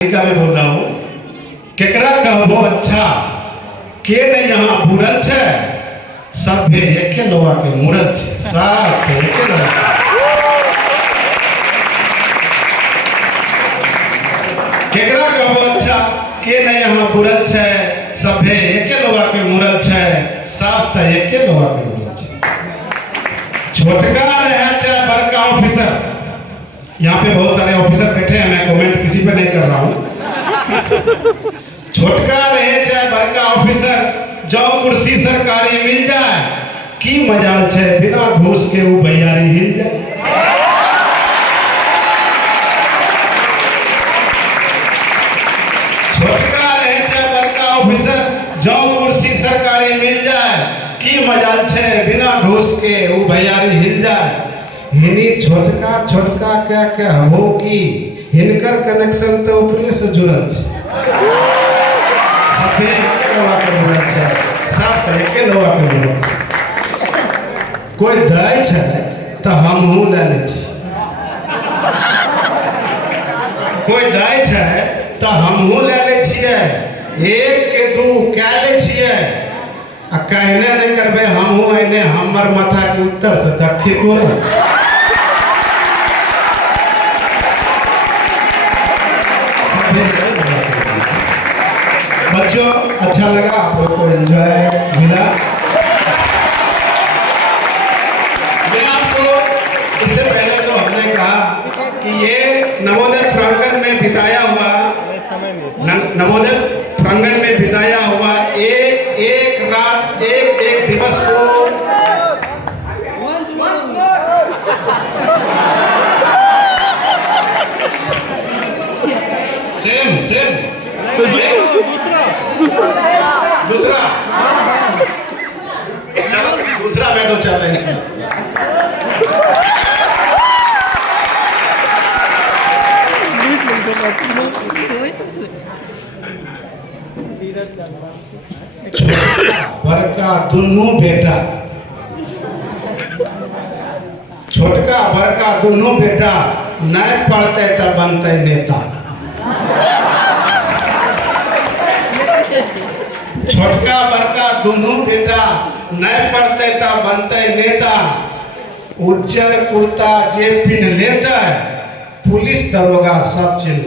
तरीका में बोल रहा हूँ। केकरा कहबो अच्छा के ने यहाँ बुरल छे, सभे एके लोहा के मुरल छे, सब एके लोहा। केकरा कहबो अच्छा के ने यहाँ बुरल छे, सभे एके लोहा के मुरल छे, सब त एके लोहा के मुरल छे। छोटका रहे चाहे बड़का ऑफिसर, यहाँ पे बहुत सारे ऑफिसर बैठे हैं, मैं कमेंट किसी पे नहीं कर रहा हूँ। छोटका रहे चाहे बड़का ऑफिसर, जो कुर्सी सरकारी मिल जाए की मजाल छे, बिना घूस के वो भैयारी हिल जाए। छोटका रहे चाहे बड़का ऑफिसर, जो कुर्सी सरकारी मिल जाए की मजाल छे, बिना घूस के वो भैयारी हिल जाए। हिनी छोटका छोटका क्या क्या हो कि हिनकर कनेक्शन तो ऊपरे से जुड़ल छे, सफे एके लोहा के जुड़ल छे, सब एके लोहा के जुड़ल छे। कोई दै छे तो हमहू ले ले छी, कोई दै छे तो हमहू ले ले छिए, एक के दू क्या ले छिए, आ कहने नहीं करबे हमहू आइने हमर माथा के उत्तर से दक्षिण बोले। बच्चों अच्छा लगा, आप लोग को एंजॉय मिला। मैं आपको इससे पहले जो हमने कहा कि ये नवोदय प्रांगण में बिताया हुआ, नवोदय प्रांगण में बिताया हुआ एक एक रात एक एक दिवस को सेम सेम दूसरा चलो दूसरा मैं तो चल रहा है इसमें। बड़का दोनों बेटा, छोटका बड़का दोनों बेटा नहीं पढ़ते तो बनते नेता। छोटका बड़का दोनों बेटा नहीं पढ़ते तो बनते नेता। उज्जर कुर्ता जे पिन लेता है, पुलिस दरोगा सब चिन्ह